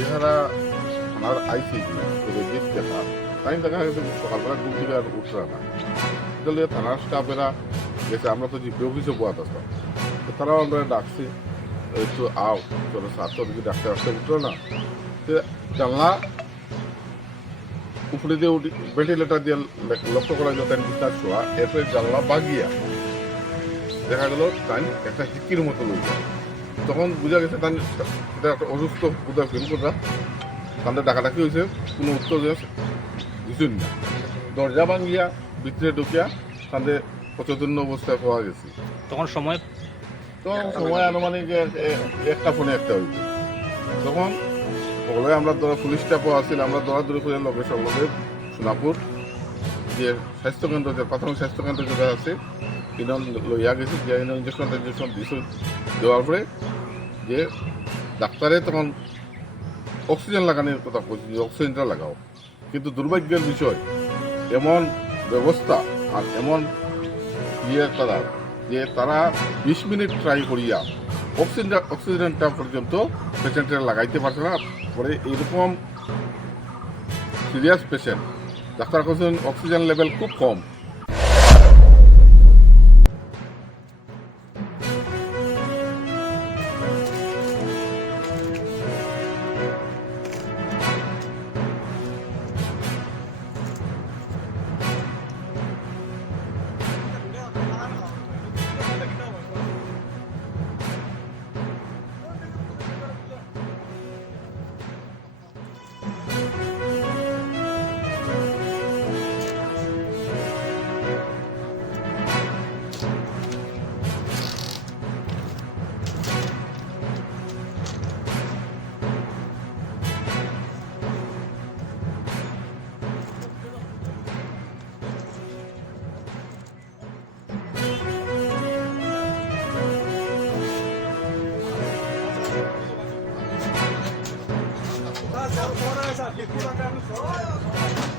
চেহারা থানার আইসি রোগীর দেখা তাই দেখা গেছে সকালবেলা ঘুম থেকে আর উঠরা না তাহলে থানার স্টাফেরা গেছে আমরা তো জিপি অফিসে বোয়াত আসতাম তারাও আমরা ডাকছি একটু আও চলো সাতটার দিকে ডাকতে আসতে উঠলো না জানলা উপরে দিয়ে উঠি ভেন্টিলেটার দিয়ে লক্ষ্য করা গেল তাই বিস্তার শোয়া এরপরে জানলা বাগিয়া দেখা গেল তাই একটা হিকির মতো লই যায় তখন বোঝা গেছে তাই এটা একটা অসুস্থ বোধহয় ফিল করলাম তাদের ডাকাডাকি হয়েছে কোনো উত্তর দিচ্ছেন না দরজা ভাঙিয়া ভিতরে ঢুকিয়া তাদের অচৈতন্য অবস্থায় পাওয়া গেছে তখন সময় সময় আনুমানিক একটা ফোনে একটা হয়েছে তখন সকলে আমরা পুলিশ স্টাফও আসছিল আমরা দৌড়াদৌড়ি করে লগে সকলে সোনাপুর যে স্বাস্থ্যকেন্দ্র যে প্রাথমিক স্বাস্থ্যকেন্দ্র যেটা আছে কিনে লইয়া গেছি যে ইঞ্জেকশন দিয়েছে দেওয়ার পরে যে ডাক্তারে তখন অক্সিজেন লাগানোর কথা বলছি যে অক্সিজেনটা লাগাও কিন্তু দুর্ভাগ্যের বিষয় এমন ব্যবস্থা আর এমন তারা যে তারা 20 মিনিট ট্রাই করিয়া অক্সিজেনটা পর্যন্ত পেশেন্টের লাগাইতে পারছে না পরে এইরকম সিরিয়াস পেশেন্ট ডাক্তার বলছেন অক্সিজেন লেভেল খুব কম Ahora esa, que cura que